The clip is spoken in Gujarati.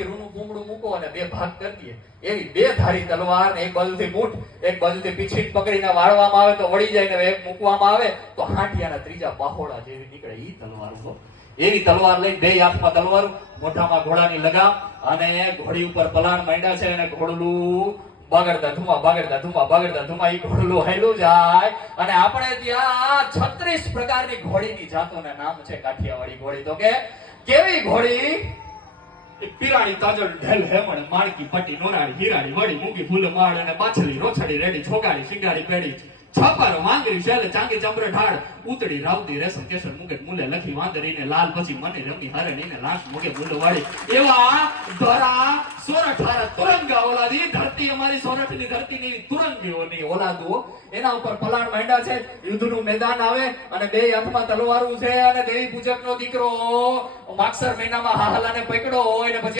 રૂનું પૂમડું મૂકો અને બે ભાગ કરી દઈએ. એવી બે ધારી તલવાર ને એક બાજુથી મૂઠ એક બાજુથી પીછીટ પકડીને વાળવામાં આવે તો વળી જાય ને એક મૂકવામાં આવે તો હાંઠિયાના ત્રીજા બાહોડા જેવી નીકળે. ઈ તલવાર એવી તલવાર લઈ બે હાથમાં તલવાર, મોઢામાં ઘોડાની લગામ અને ઘોડી ઉપર પલાણ માંડ્યા છે અને ઘોડલું બાગડતા ધુમા ઈ ઘોડલું હાલ્યું જાય. અને આપણે ત્યાં 36 પ્રકારની ઘોડીની જાતોના નામ છે. કાઠિયાવાડી ઘોડી તો કે કેવી ઘોડી? પીરાણી તાજલ ઢેલ હેમણ માણકી પટ્ટી નોરાડી હીરાડી વડી મૂકી ફૂલ માળ અને પાછલી રોછડી રેડી છોગાડી શિંગાડી પેડી છાપારો માંગરી શેલ ચાંગી ચંદ્ર ઢાળ ઉતડી રાવતી રેશમ કેસર મુગટ મુલે લખી વાંદરીને લાલ પછી મને રમી હરણીને લાશ મુગે મુલો વાળી એવા ધરા સોરઠારા તુરંગા ઓલાદી ધરતી અમારી સોરઠની ધરતીની તુરંગીઓની ઓલાદો એના ઉપર પલાણ માંડ્યા છે. યુદ્ધનું મેદાન આવે અને બે હાથમાં તલવારું છે અને દેવી પૂજકનો દીકરો માગસર મહિનામાં હાહલાને પકડો હોય ને પછી